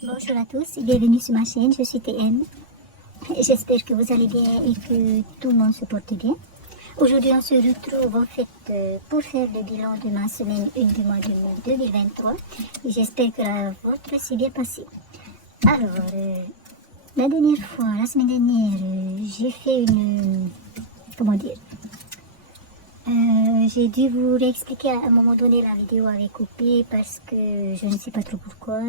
Bonjour à tous et bienvenue sur ma chaîne, je suis TM. J'espère que vous allez bien et que tout le monde se porte bien. Aujourd'hui on se retrouve en fait pour faire le bilan de ma semaine 1 du mois de mai 2023 et j'espère que la vôtre s'est bien passée. Alors, la dernière fois, la semaine dernière, j'ai fait une... comment dire, j'ai dû vous réexpliquer à un moment donné, la vidéo avait coupé parce que je ne sais pas trop pourquoi.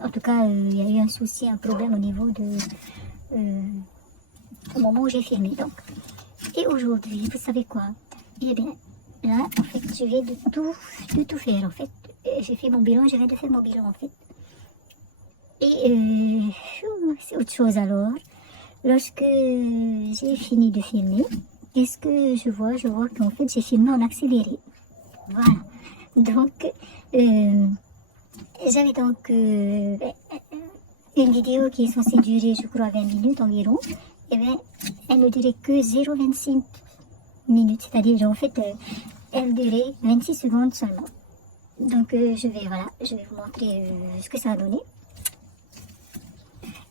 En tout cas, il y a eu un souci, un problème au niveau de... au moment où j'ai filmé. Donc. Et aujourd'hui, vous savez quoi? Eh bien, là, en fait, je viens de tout faire, en fait. J'ai fait mon bilan, je viens de faire mon bilan, en fait. Et c'est autre chose alors. Lorsque j'ai fini de filmer, qu'est-ce que je vois? Je vois qu'en fait, j'ai filmé en accéléré. Voilà. Donc, j'avais donc une vidéo qui est censée durer, je crois, 20 minutes environ. Et bien, elle ne durait que 0,25 minutes. C'est-à-dire, en fait, elle durait 26 secondes seulement. Donc, je vais vous montrer ce que ça a donné.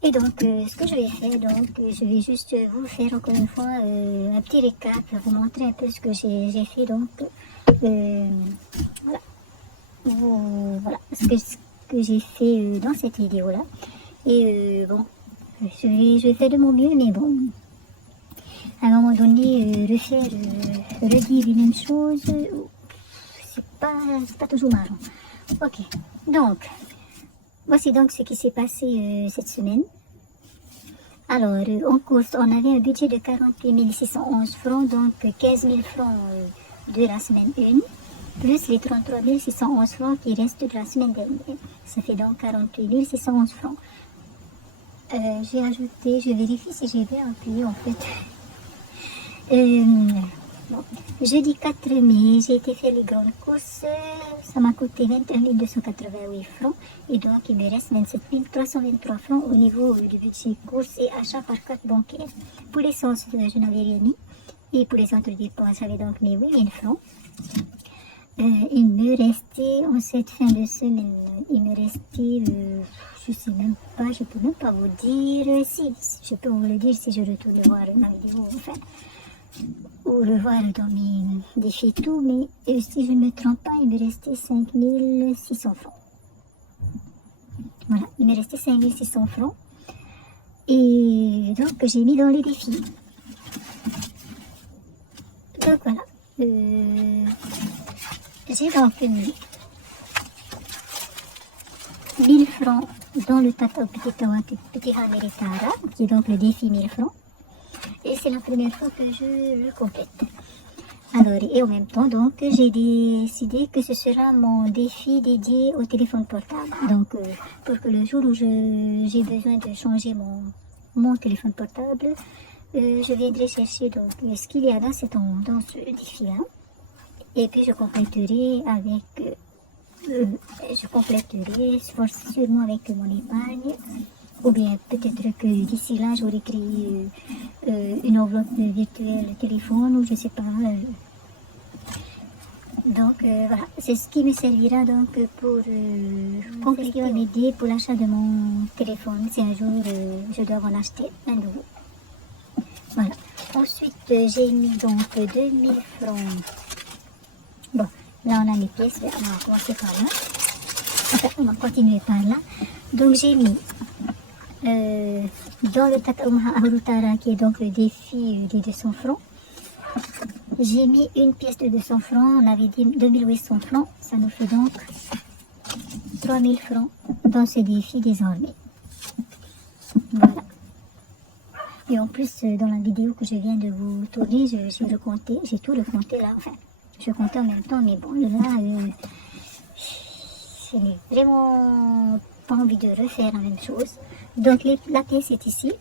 Et donc, ce que je vais faire, donc, je vais juste vous faire encore une fois un petit récap, vous montrer un peu ce que j'ai fait, donc, voilà, ce que j'ai fait dans cette vidéo-là. Et bon, je vais faire de mon mieux, mais bon, à un moment donné, redire les mêmes choses, c'est pas toujours marrant. Ok, donc, voici donc ce qui s'est passé cette semaine. Alors, en course, on avait un budget de 48 611 francs, donc 15 000 francs de la semaine 1, plus les 33 611 francs qui restent de la semaine dernière. Ça fait donc 48 611 francs. J'ai ajouté, je vérifie si j'ai bien appuyé en fait. Bon, jeudi 4 mai, j'ai été faire les grandes courses, ça m'a coûté 21 288 francs et donc il me reste 27 323 francs au niveau du budget courses et achats par carte bancaire. Pour l'essence, je n'avais rien mis et pour les autres dépenses, j'avais donc mis 8 000 francs. Il me restait, en cette fin de semaine, il me restait, je sais même pas, je peux même pas vous dire, si, je peux vous le dire si je retourne voir ma vidéo, enfin, ou revoir dans mes défis tout, mais si je ne me trompe pas, il me restait 5 600 francs. Voilà, il me restait 5 600 francs. Et donc, j'ai mis dans les défis. Donc, voilà. J'ai donc mis 1000 francs dans le Tata Petit Hameritara, qui est donc le défi 1000 francs. Et c'est la première fois que je le complète. Alors, et en même temps, donc, j'ai décidé que ce sera mon défi dédié au téléphone portable. Donc, pour que le jour où j'ai besoin de changer mon téléphone portable, je viendrai chercher donc ce qu'il y a dans ce défi-là. Et puis, je compléterai sûrement avec mon épargne. Ou bien peut-être que d'ici là, j'aurai créé une enveloppe virtuelle téléphone ou je sais pas. Donc voilà, c'est ce qui me servira donc pour compléter m'aider pour l'achat de mon téléphone si un jour je dois en acheter un nouveau. Voilà. Ensuite, j'ai mis donc 2000 francs. Bon, là on a les pièces, on va commencer par là. Enfin, on va continuer par là. Donc j'ai mis dans le Tata Harutara qui est donc le défi des 200 francs, j'ai mis une pièce de 200 francs, on avait dit 2800 francs, ça nous fait donc 3000 francs dans ce défi désormais. Voilà. Et en plus, dans la vidéo que je viens de vous tourner, j'ai tout recompté là, enfin, je comptais en même temps, mais bon, là, je n'ai vraiment pas envie de refaire la même chose. Donc la pièce est ici.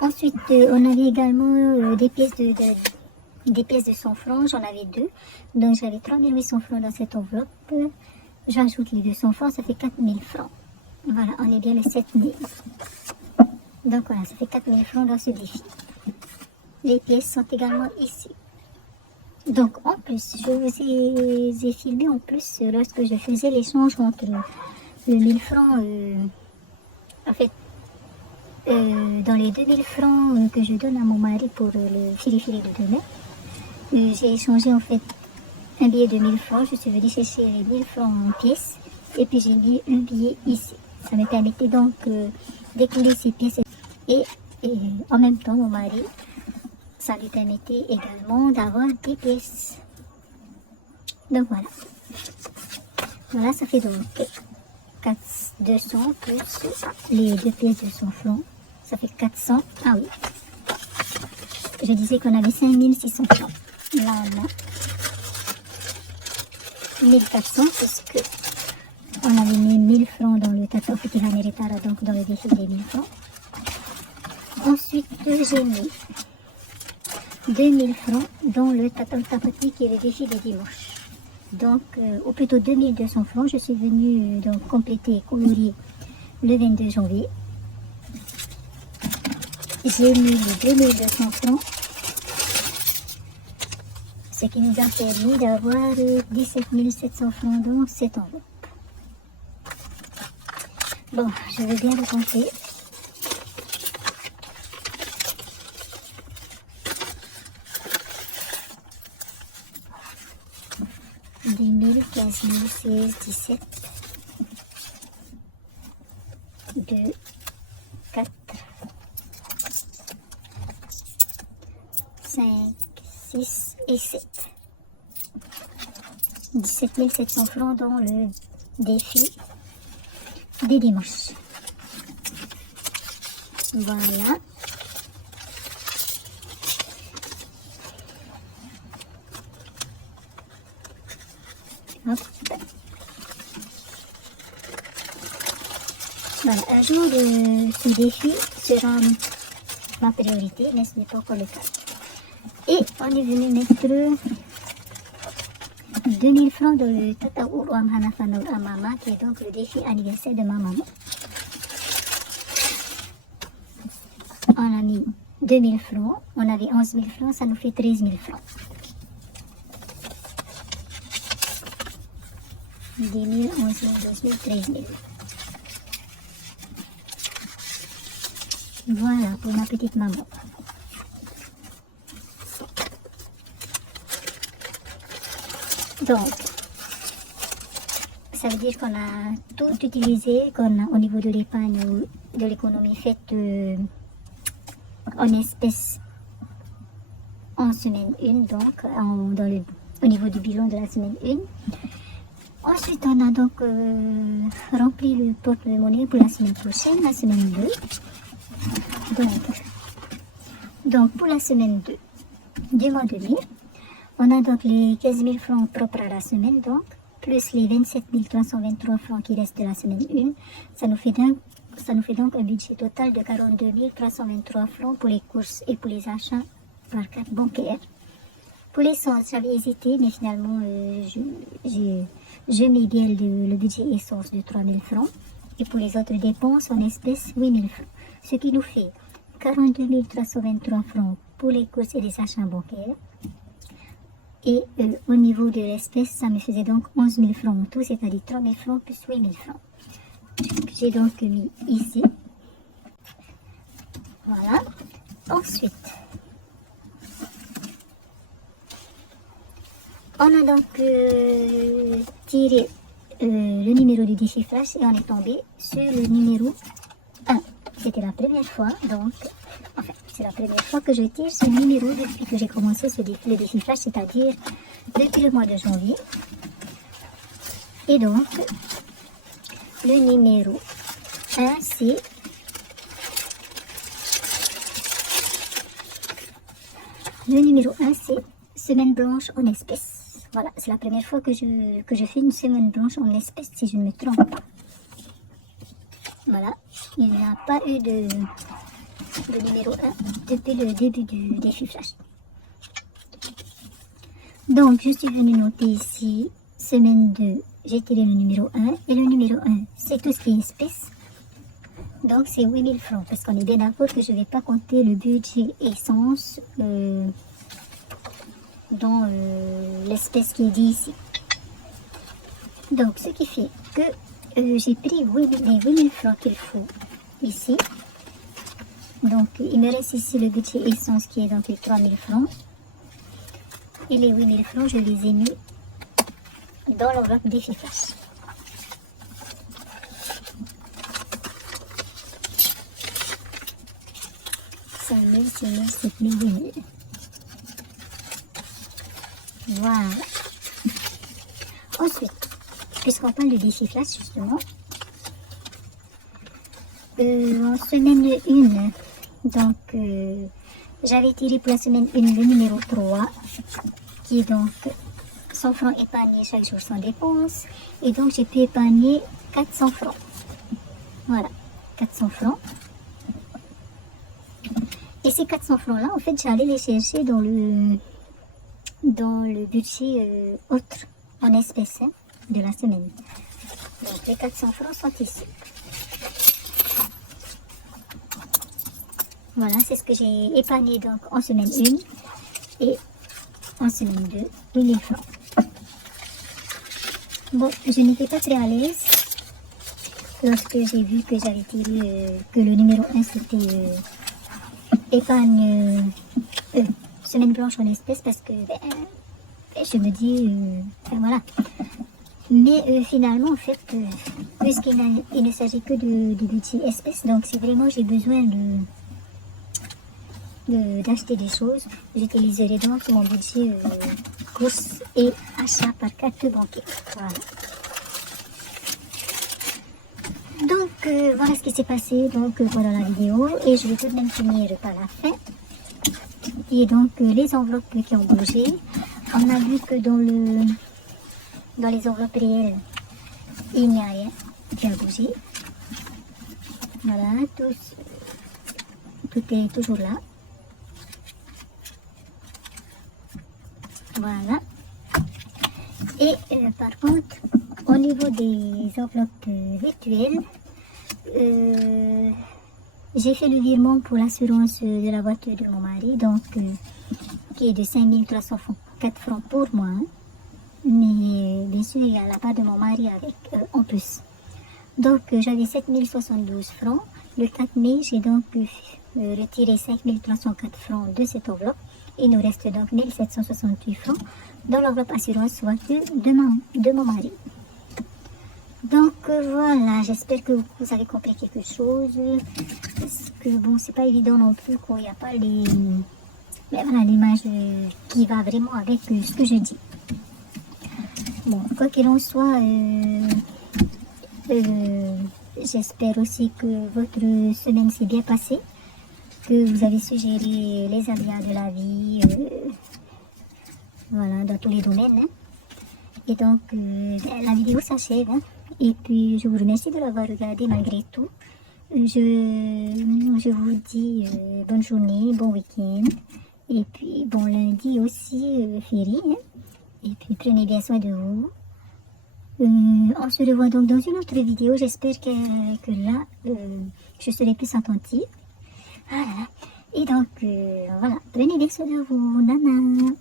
Ensuite, on avait également des pièces de 100 francs, j'en avais deux. Donc j'avais 3800 francs dans cette enveloppe. J'ajoute les 200 francs, ça fait 4000 francs. Voilà, on est bien le 7000. Donc voilà, ça fait 4000 francs dans ce défi. Les pièces sont également ici. Donc en plus, je vous ai filmé en plus lorsque je faisais l'échange entre le 1000 francs, en fait, dans les 2000 francs que je donne à mon mari pour le filet de demain, j'ai échangé en fait un billet de 1000 francs. Je suis venue chercher les 1000 francs en pièces et puis j'ai mis un billet ici. Ça me permettait donc d'écouler ces pièces et en même temps mon mari, ça lui permettait également d'avoir des pièces. Donc voilà. Voilà, ça fait donc 200 plus les 2 pièces de 100 francs. Ça fait 400. Ah oui. Je disais qu'on avait 5600 francs. Là, on a 1400 puisque on avait mis 1000 francs dans le Tata Futiha Meritara, donc dans le défi des 1000 francs. Ensuite, j'ai mis 2000 francs dans le Tata Tapati qui est le défi des dimanches. Donc, ou plutôt 2200 francs, je suis venue donc compléter et colorier le 22 janvier. J'ai mis les 2200 francs, ce qui nous a permis d'avoir 17 700 francs dans cette enveloppe. Bon, je vais bien le compter. Des 1000, 15 000, 16, 17, 2, 4, 5, 6 et 7. 17 700 francs dans le défi des dimanches. Voilà. Hop. Voilà, un jour ce défi sera ma priorité, mais ce n'est pas encore le cas. Et on est venu mettre 2000 francs dans le Tata Uruam Hanafanur Amama, qui est donc le défi anniversaire de ma maman. On a mis 2000 francs, on avait 11 000 francs, ça nous fait 13 000 francs. 10 000, 11 000, 12 000, 13 000. Voilà pour ma petite maman. Donc, ça veut dire qu'on a tout utilisé, au niveau de l'épargne ou de l'économie faite en espèces en semaine 1, donc au niveau du bilan de la semaine 1. Ensuite, on a donc rempli le porte-monnaie pour la semaine prochaine, la semaine 2. Donc pour la semaine 2 du mois de mai, on a donc les 15 000 francs propres à la semaine, donc, plus les 27 323 francs qui restent de la semaine 1. Ça nous fait donc un budget total de 42 323 francs pour les courses et pour les achats par carte bancaire. Pour l'essence, j'avais hésité, mais finalement, je mets bien le budget essence de 3 000 francs. Et pour les autres dépenses en espèces, 8 000 francs. Ce qui nous fait 42 323 francs pour les courses et les achats bancaires. Et au niveau de l'espèce, ça me faisait donc 11 000 francs en tout, c'est-à-dire 3 000 francs plus 8 000 francs. J'ai donc mis ici. Voilà. Ensuite, on a donc tiré le numéro du déchiffrage et on est tombé sur le numéro 1. C'était la première fois, donc, enfin, c'est la première fois que je tire ce numéro depuis que j'ai commencé le déchiffrage, c'est-à-dire depuis le mois de janvier. Et donc, le numéro 1, c'est semaine blanche en espèces. Voilà, c'est la première fois que je fais une semaine blanche en espèces, si je ne me trompe pas. Voilà, il n'y a pas eu de numéro 1 depuis le début du déchiffrage. Donc, je suis venue noter ici, semaine 2, j'ai tiré le numéro 1. Et le numéro 1, c'est tout ce qui est espèces. Donc, c'est 8 000 francs, parce qu'on est bien d'accord que je ne vais pas compter le budget essence dans l'espèce qui est dit ici. Donc, ce qui fait que j'ai pris les 8000 francs qu'il faut ici. Donc, il me reste ici le budget essence qui est donc les 3000 francs. Et les 8000 francs, je les ai mis dans l'enveloppe défi flash. C'est 1000, 6000, 7000, 8000. Voilà. Ensuite, puisqu'on parle de défi flash justement, en semaine 1, donc j'avais tiré pour la semaine 1 le numéro 3, qui est donc 100 francs épargnés chaque jour sans dépense, et donc j'ai pu épargner 400 francs. Voilà, 400 francs. Et ces 400 francs là, en fait, j'allais les chercher dans le budget autre en espèces de la semaine. Donc les 400 francs sont ici. Voilà, c'est ce que j'ai épargné donc en semaine 1 et en semaine 2, 1000 francs. Bon, je n'étais pas très à l'aise lorsque j'ai vu que j'avais tiré que le numéro 1 c'était épargne semaine blanche en espèces, parce que je me dis voilà. Mais finalement, en fait, puisqu'il ne s'agit que de budget espèces, donc si vraiment j'ai besoin d'acheter des choses, j'utiliserai donc mon budget courses et achats par carte bancaire. Voilà. Donc voilà ce qui s'est passé donc pendant la vidéo, et je vais tout de même finir par la fin. Et donc les enveloppes qui ont bougé, on a vu que dans les enveloppes réelles, il n'y a rien qui a bougé. Voilà, tout est toujours là. Voilà. Et par contre, au niveau des enveloppes virtuelles, j'ai fait le virement pour l'assurance de la voiture de mon mari, donc qui est de 5304 francs pour moi. Mais bien sûr, il y a la part de mon mari avec en plus. Donc j'avais 7072 francs. Le 4 mai, j'ai donc retiré 5304 francs de cette enveloppe. Il nous reste donc 1768 francs dans l'enveloppe assurance voiture de mon mari. Donc voilà, j'espère que vous avez compris quelque chose. Parce que bon, c'est pas évident non plus quand il n'y a pas l'image qui va vraiment avec ce que je dis. Bon, quoi qu'il en soit, j'espère aussi que votre semaine s'est bien passée, que vous avez su gérer les aléas de la vie, voilà, dans tous les domaines. Hein. Et donc, la vidéo s'achève. Hein. Et puis, je vous remercie de l'avoir regardé malgré tout. Je vous dis bonne journée, bon week-end. Et puis, bon lundi aussi, férié. Hein. Et puis, prenez bien soin de vous. On se revoit donc dans une autre vidéo. J'espère que là, je serai plus attentive. Voilà. Et donc, voilà. Prenez bien soin de vous. Nana.